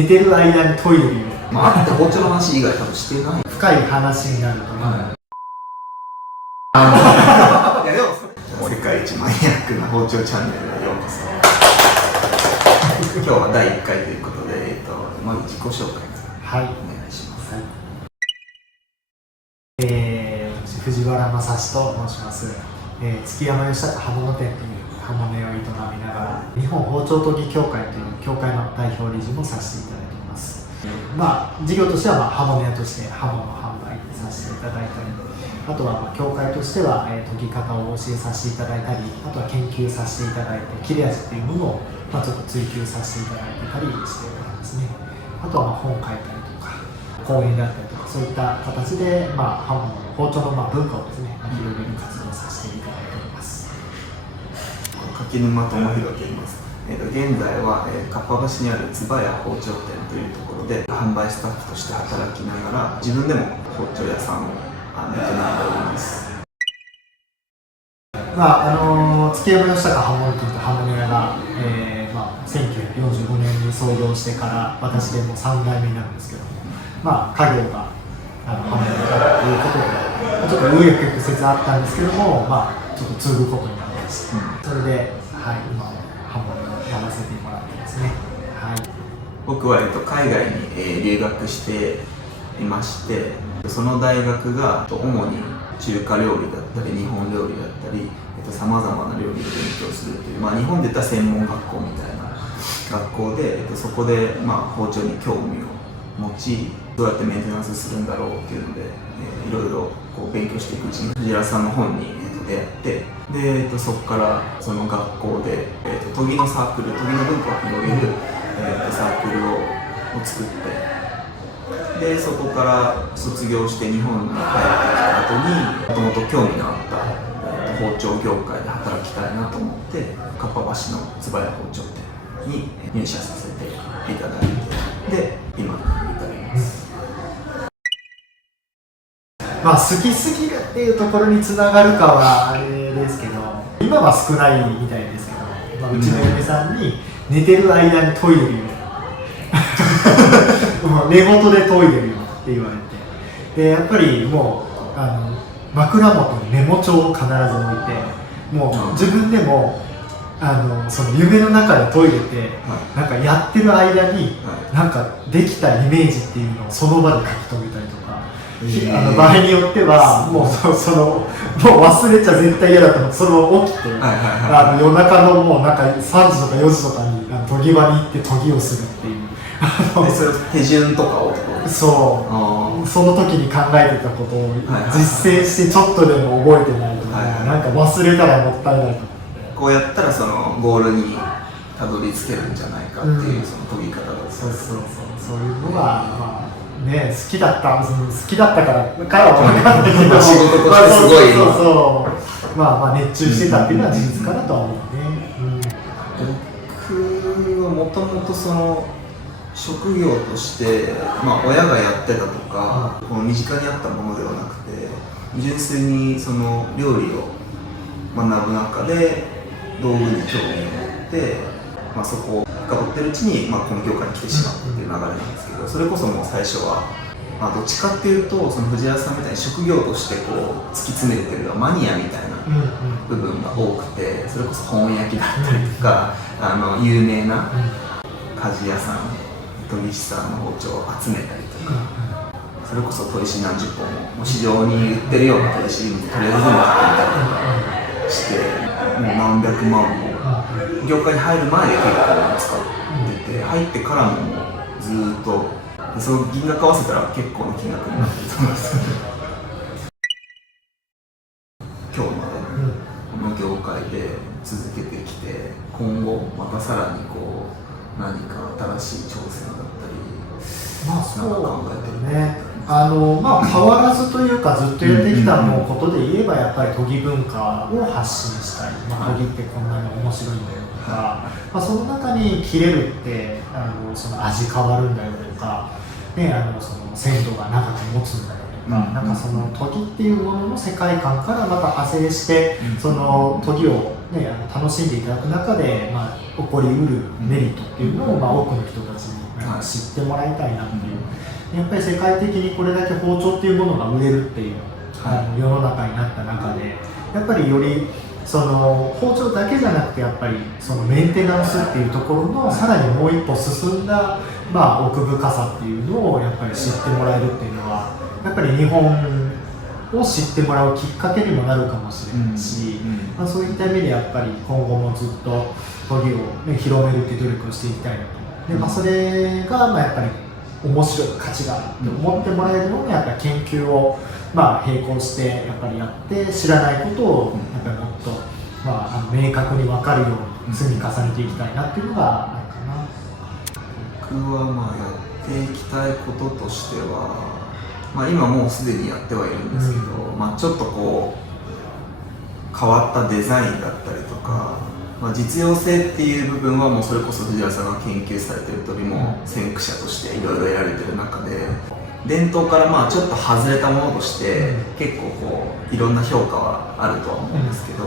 寝てる間にトイレにまあ、あって包丁の話以外多分してない。深い話になると思う。いやでも世界一マニアックな包丁チャンネルへようこそ。今日は第1回ということで、まず自己紹介からお願いします。私藤原正史と申します。築山義孝刃物店という刃物屋を営みながら、日本包丁研ぎ協会という協会の代表理事もさせていただいています。事業としては刃物屋として刃物販売させていただいたり、あとは協会としては研ぎ方を教えさせていただいたり、あとは研究させていただいて、切れ味っていうものをちょっと追求させていただいてたりしておりますね。あとは本書いたりとか、講演だったりとか、そういった形で刃物の包丁の文化をですね、広げる活動をさせていただいております。柿沼智弘と言います。現在はかっぱ橋にあるつばや包丁店というところで販売スタッフとして働きながら、自分でも包丁屋さんを営んでおります。築山義孝刃物店という刃物屋が、1945年に創業してから私でも3代目になるんですけども、家業が刃物屋だということで、ちょっと紆余曲折あったんですけども、ちょっと継ぐことになりまして、それで、今は刃物をやらせてもらってますね。僕は、海外に、留学していまして、その大学が主に中華料理だったり日本料理だったりさまざまな料理を勉強するという、日本で言ったら専門学校みたいな学校で、そこで、包丁に興味を持ち、どうやってメンテナンスするんだろうっていうので、いろいろ勉強していくうちに藤原さんの本に出会って、でそこからその学校で、研ぎのサークル、研ぎの文化を広げる、サークルを作って、でそこから卒業して日本に帰ってきた後に、もともと興味のあった、包丁業界で働きたいなと思ってかっぱ橋のつばや包丁店に入社させていただいて、で今に至ります。好きすぎるっていうところにつながるかはあれですけど、今は少ないみたいですけど、うちの嫁さんに寝てる間にトイレに寝言でトイレにって言われて、でやっぱりもう枕元にメモ帳を必ず置いて、もう自分でもその夢の中でトイレでなんかやってる間になんかできたイメージっていうのをその場で書き留めたりとか、場合によってはもうもう忘れちゃ絶対嫌だと思って、その起きて夜中のもうなんか3時とか4時とかに研ぎ場に行って研ぎをするっていう。それ手順とかをその時に考えてたことを実践してちょっとでも覚えてないとか、なんか忘れたらもったいないとか、こうやったらそのゴールにたどり着けるんじゃないかっていう、その研ぎ方だった。そういうのが好きだったからは分かんないけど、仕事としてすごい熱中してたっていうのは事実かなとは思うね。僕はもともとその職業として、親がやってたとか、この身近にあったものではなくて、純粋にその料理を学ぶ中で道具に興味を持って、そこを深掘ってるうちに、この業界に来てしまったっていう流れなんですけど、それこそもう最初は、どっちかっていうとその藤原さんみたいに職業として突き詰めてるのはマニアみたいな部分が多くて、それこそ本焼きだったりとか、有名な鍛冶屋さん、研ぎ師さんの包丁を集めたりとか、それこそ砥石何十本も市場に売ってるような砥石にとりあえず全部買ってみたりとかして、もう何百万も業界に入る前で結構使ってて、入ってからもずっとその銀額合わせたら結構な金額になってると思います。今日までこの業界で続けてきて、今後またさらに何か新しい挑戦だったり、そう考えてるね。変わらずというか、ずっとやってきたことで言えば、やっぱり研ぎ文化を発信したい、研ぎってこんなに面白いんだよとか、その中に切れるってその味変わるんだよとか、その鮮度が長く持つんだよとか、なんかその研ぎっていうものの世界観からまた派生して、その研ぎを、楽しんでいただく中で、起こりうるメリットっていうのを、多くの人たちにか知ってもらいたいなっていう、やっぱり世界的にこれだけ包丁っていうものが売れるっていう、世の中になった中で、やっぱりよりその包丁だけじゃなくて、やっぱりそのメンテナンスっていうところのさらにもう一歩進んだ、奥深さっていうのをやっぱり知ってもらえるっていうのは、やっぱり日本を知ってもらうきっかけにもなるかもしれないし、そういった意味でやっぱり今後もずっと研ぎを、広めるっていう努力をしていきたいなと。で、それがやっぱり面白い価値があるって思ってもらえるのがやっぱり研究を並行してやっぱりやって知らないことをやっぱりもっと明確に分かるように積み重ねていきたいなっていうのがあるかな。僕はやっていきたいこととしては、今もうすでにやってはいるんですけど、ちょっとこう変わったデザインだったりとか、実用性っていう部分はもうそれこそ藤原さんが研究されてる通りも先駆者としていろいろやられてる中で、伝統からちょっと外れたものとして結構こういろんな評価はあるとは思うんですけど、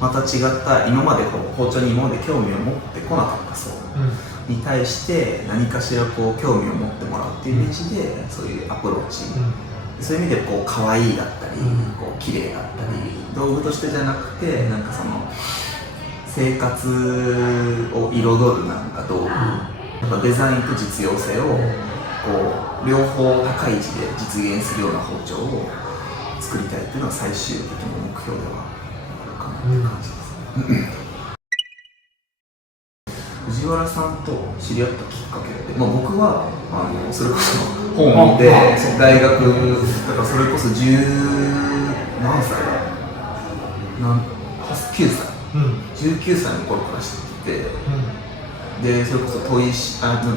また違った今まで包丁に今まで興味を持ってこなかった層に対して何かしらこう興味を持ってもらうっていうイメージで、そういうアプローチ、そういう意味でこう可愛いだったり、こう綺麗だったり、道具としてじゃなくてなんかその生活を彩るなんか道具、やっぱデザインと実用性をこう両方高い位置で実現するような包丁を作りたいっていうのが最終的な目標ではあるかなっていう感じです、藤原さんと知り合ったきっかけって、僕はそれこそ本で大学だからそれこそ何歳だ9歳、19歳の頃から知ってて、でそれこそ砥石大全、包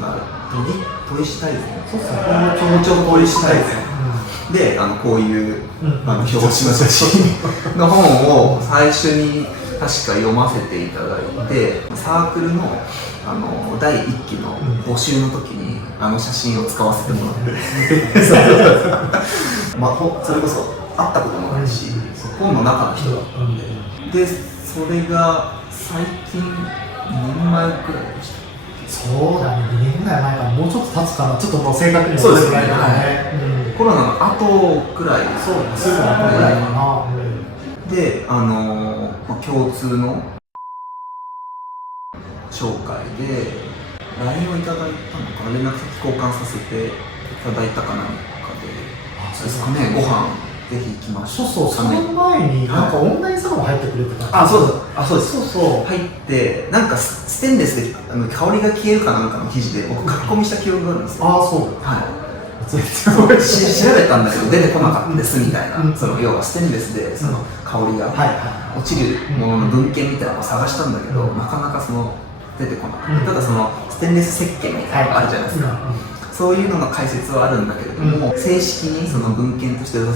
丁砥石大全でこういう表紙の写真の本を最初に確か読ませていただいて、サークルの第1期の募集の時に写真を使わせてもらってそれこそ会ったこともないし、本の中の人だったんで、それが最近2年前くらいでした。そうだね、2年ぐらい前からもうちょっと経つかな、ちょっともう正確にそうですね、コロナの後くらいですよね。そうですね、後くらいかな。で、共通の紹介で LINE をいただいたのか、連絡先交換させていただいたかなんかで、そうですかね、ご飯ぜひ行きましょう。その前になんかオンラインサロン入ってくれてた。そうです。入ってなんかステンレスで香りが消えるかなんかの記事で僕書き込みした記憶があるんですよ。調べたんだけど出てこなかったですみたいな、その要はステンレスでその香りが落ちるものの文献みたいなのを探したんだけど、なかなかその出てこなかった。ただそのステンレス石鹸みたいなのがあるじゃないですか。そういうのの解説はあるんだけれども、正式にその文献として出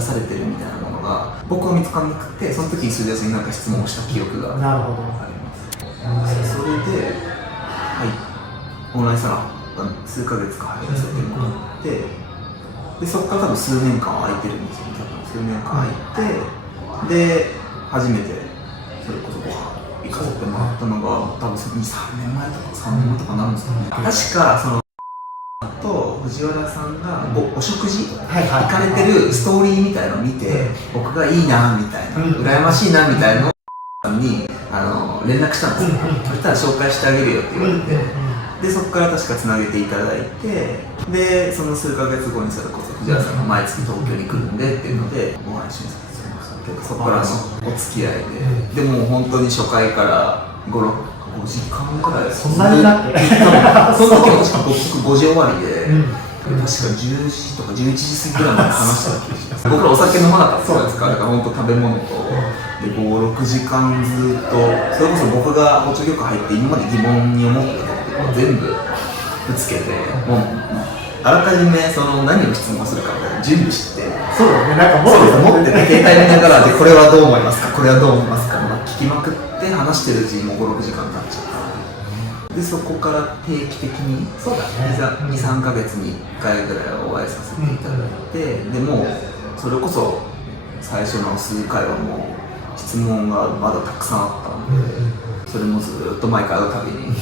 されてるみたいなものが僕は見つからなくて、その時に鈴木さんになんか質問をした記憶があります。それで、オンラインサロン数ヶ月か入らせてもらって、でそこから多分数年間空いてるんですよ。数年間空いて、で初めてそれこそご飯行かせてもらったのが多分2、3年前とか3年前とかなるんですかね。確かそのと藤原さんがお食事行かれてるストーリーみたいのを見て、僕がいいなみたいな、羨ましいなみたいなのに連絡したんですよ。そしたら紹介してあげるよって言われて、でそこから確かつなげていただいて、でその数ヶ月後にそれこそ藤原さんが毎月東京に来るんでっていうのでご安心させてもらいましたけど、そこからのお付き合いで、でも本当に初回から5時間くらいそんなになってその時も確か僕5時終わりで、確か10時とか11時過ぎぐらいまで話した気がします。僕らお酒飲まなかったじゃないですか。だから本当食べ物とで5、6時間ずっと、それこそ僕が包丁業界入って今まで疑問に思ってたことを全部ぶつけて、もうあらかじめその何を質問するかみたいな準備して、そうだね、なんか持ってて携帯見ながらで、これはどう思いますか、これはどう思いますか、聞きまくって話してるうちにもう5、6時間経っちゃった。でそこから定期的に2、3ヶ月に1回ぐらいお会いさせていただいて、でもそれこそ最初の数回はもう質問がまだたくさんあったんで、それもずっと毎回会うたびに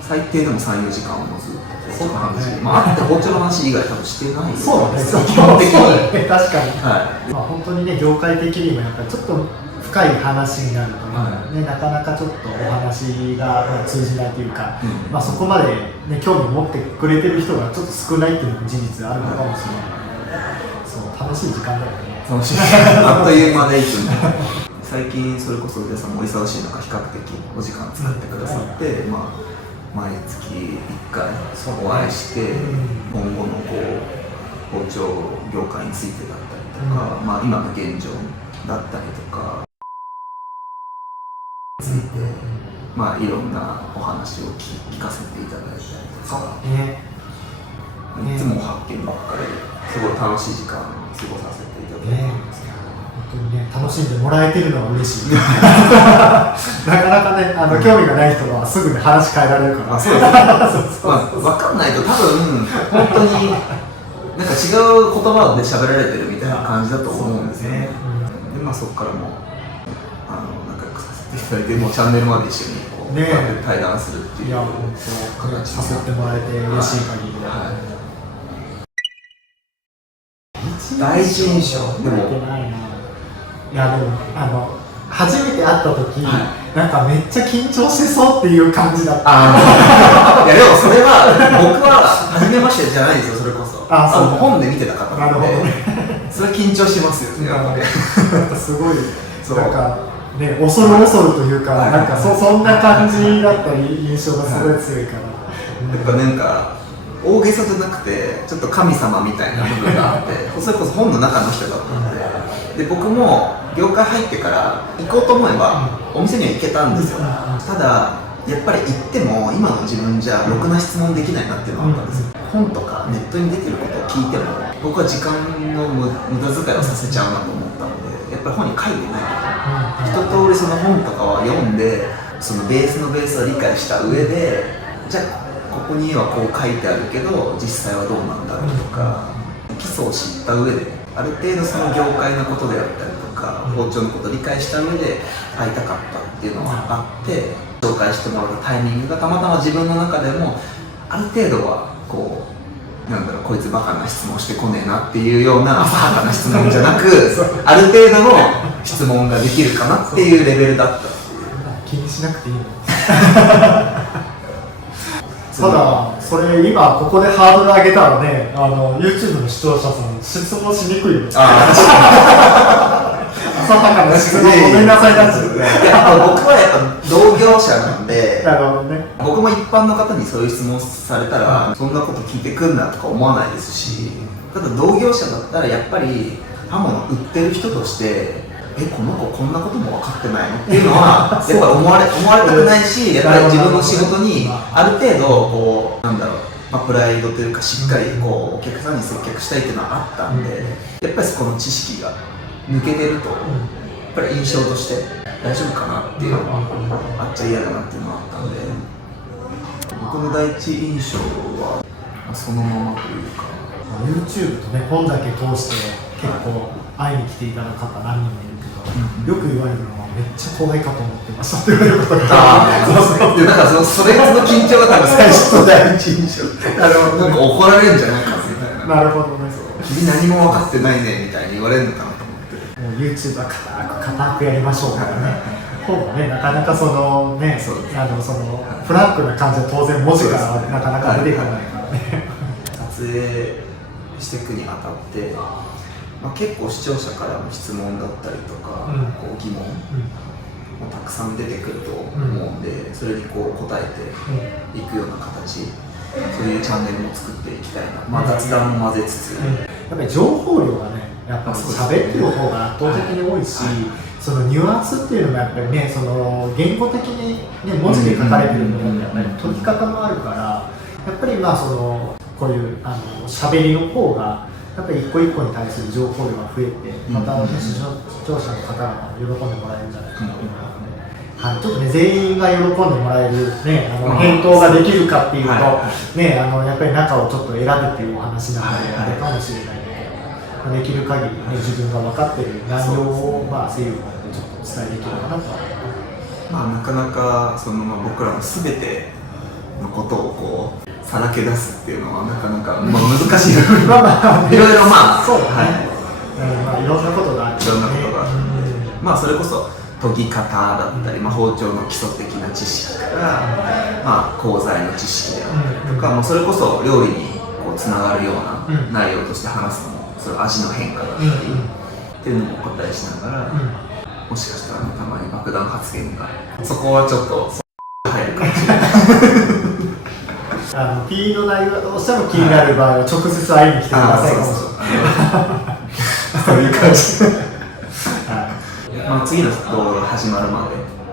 最低でも3、4時間もずっと包丁の話、まああって包丁の話以外多分してないですそうだね、基本的に。ね、確かに、はいまあ、本当にね、業界的にもやっぱりちょっと深い話になると、ね、なかなかちょっとお話が通じないというか、まあ、そこまで、ね、興味持ってくれてる人がちょっと少ないっていうのも事実あるのかもしれない、そう楽しい時間だよね。楽しいあっという間でいつも最近それこそ皆さんもお忙しい中比較的お時間使ってくださって、まあ毎月1回お会いして、今後のこう包丁業界についてだったりとか、まあ、今の現状だったりとかについて、まあ、いろんなお話を聞かせていただいたりとか、いつも発見ばっかりですごい楽しい時間を過ごさせていただいてますね。本当にね、楽しんでもらえてるのは嬉しい。なかなかね、興味がない人はすぐに話変えられるから。そうですね。まあ、分かんないと多分本当になんか違う言葉で喋られてるみたいな感じだと思うんですよね。で、まあそこからも仲良くさせていただいて、もうチャンネルまで一緒にこう、対談するっていう。いや、本当誘ってもらえて嬉しい限りで。第一印象でも。いやでも初めて会った時、なんかめっちゃ緊張してそうっていう感じだった。いやでもそれは僕は初めましてじゃないですよ、それこそ。本で見てた方なので、それ緊張しますよね。すごいなんかね、恐る恐るというか、なんかそんな感じだった印象がすごい強いから。やっぱなんか大げさじゃなくてちょっと神様みたいな部分があって、それこそ本の中の人だったので、僕も業界入ってから行こうと思えばお店には行けたんですよ。ただやっぱり行っても今の自分じゃろくな質問できないなっていうのがあったんですよ。本とかネットに出てることを聞いても僕は時間の無駄遣いをさせちゃうなと思ったので、やっぱり本に書いてないこと、一通りその本とかは読んで、そのベースのベースを理解した上で、じゃあここにはこう書いてあるけど実際はどうなんだろうとか、基礎を知った上である程度その業界のことであったりとか包丁のことを理解した上で会いたかったっていうのがあって、紹介してもらったタイミングがたまたま自分の中でもある程度はこう、なんだろう、こいつバカな質問してこねえなっていうような浅はかな質問じゃなくある程度の質問ができるかなっていうレベルだったっていう。気にしなくていいのただ、それ今ここでハードル上げたらね、YouTube の視聴者さん質問しにくいよ。浅はかな質問ごめんなさいなっちゃって。僕はやっぱ同業者なんで、ね、僕も一般の方にそういう質問されたら、そんなこと聞いてくんなとか思わないですし、ただ同業者だったらやっぱり刃物売ってる人としてこの子こんなことも分かってないのっていうのはやっぱ思われたくないし、やっぱり自分の仕事にある程度こうなんだろう、プライドというかしっかりこうお客さんに接客したいっていうのはあったんで、やっぱりそこの知識が抜けてるとやっぱり印象として大丈夫かなっていうのはあっちゃ嫌だなっていうのはあったんで、僕の第一印象はそのままというか YouTube とね、本だけ通して結構会いに来ていただく方何人もいるけど、よく言われるのはめっちゃ怖いかと思ってましたって言われることがだからそれの緊張が多分最初の第一印象なんか怒られるんじゃないかみたいな。なるほどね。君何も分かってないねみたいに言われるのかなと思って。もう YouTube は固くやりましょうからね。本はね、なかなかそのね、そのフランクな感じは当然文字からはなかなか出てこないからね。撮影していくにあたって、結構視聴者からの質問だったりとか、こう疑問もたくさん出てくると思うんで、それにこう答えていくような形、そういうチャンネルも作っていきたいな、雑談も混ぜつつ、やっぱり情報量がね、やっぱ喋ってる方が圧倒的に多いし、そのニュアンスっていうのがやっぱりね、その言語的に、ね、文字で書かれてるのにやっぱり解き方もあるから、やっぱりそのこういう喋りの方がやっぱり一個一個に対する情報量が増えて、また、ね、視聴者の方々も喜んでもらえるんじゃないかなと思うので、はい、ちょっとね全員が喜んでもらえる、ね、返答ができるかっていうと、ね、やっぱり中をちょっと選ぶっていうお話なので、あれかもしれないので、できる限り、ね、自分が分かっている内容を声優までちょっとお伝えできるかなとは思います。なかなか僕らの全てのことをこうさらけ出すっていうのはなかなか、まあ、難しいいろいろそうだね、はい、いろんなことがあって、いろんなことがあって、まあそれこそ研ぎ方だったり、まあ、包丁の基礎的な知識から、まあ、鋼材の知識であったりとか、もうそれこそ料理にこうつながるような内容として話すのも、それ味の変化だったり、っていうのもお答えしながら、もしかしたらたまに爆弾発言が、そこはちょっと入るかもしれない。P の内容がどうしても気になる場合は直接会いに来てくださいかもしれない。そういう感じ。まあ次の動画が始まるま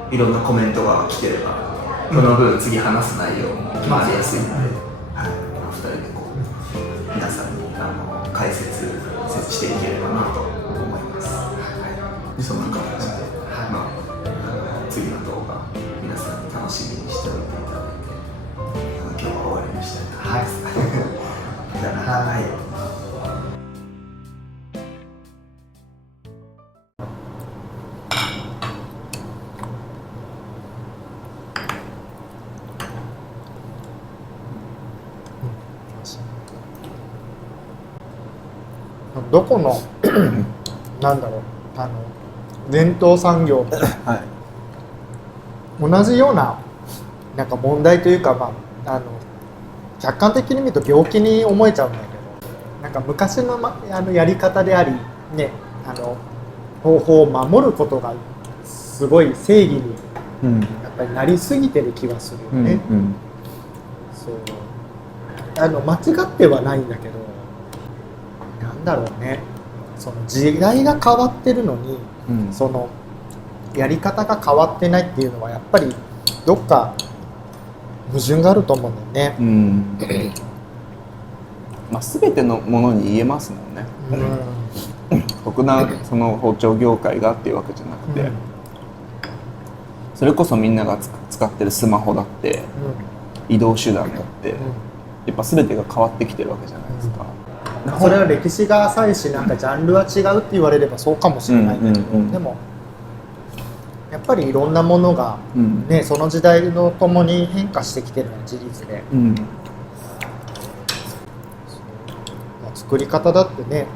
でいろんなコメントが来てれば、この分次話す内容も決まりやすいので、2人でこう皆さんに解説していければなと思います。そんな感じで、まあ、次の動画皆さんに楽しみにしておいていただいて、今日は終わりにしたいと思います。じゃあ、はい。どこのなんだろう、伝統産業と同じようななんか問題というか、まあ、客観的に見ると病気に思えちゃうんだけど、なんか昔の、やり方でありね、方法を守ることがすごい正義にやっぱりなりすぎてる気がするよね。そう間違ってはないんだけど、なんだろうね、その時代が変わってるのに、そのやり方が変わってないっていうのはやっぱりどっか矛盾があると思うんだよね。まあ、全てのものに言えますもんね。特段その包丁業界がっていうわけじゃなくて、それこそみんなが使ってるスマホだって、移動手段だって、やっぱ全てが変わってきてるわけじゃないですか。それは歴史が浅いし、なんかジャンルは違うって言われればそうかもしれないけど、でもやっぱりいろんなものが、ね、その時代のともに変化してきてるのは事実で、作り方だってね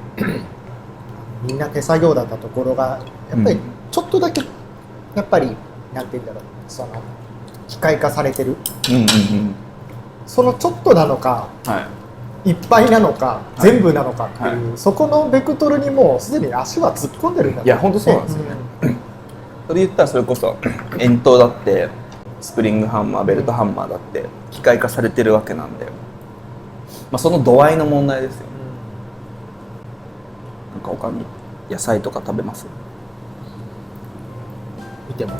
みんな手作業だったところがやっぱりちょっとだけやっぱりなんて言うんだろう、その機械化されてる、そのちょっとなのか、いっぱいなのか、全部なのかっていう、そこのベクトルにもうすでに足は突っ込んでるんだと思う。いや本当そうなんですよね。それ言ったらそれこそ円筒だってスプリングハンマー、ベルトハンマーだって機械化されてるわけなんで、まあ、その度合いの問題ですよ。なんか他に野菜とか食べます？見てもいい？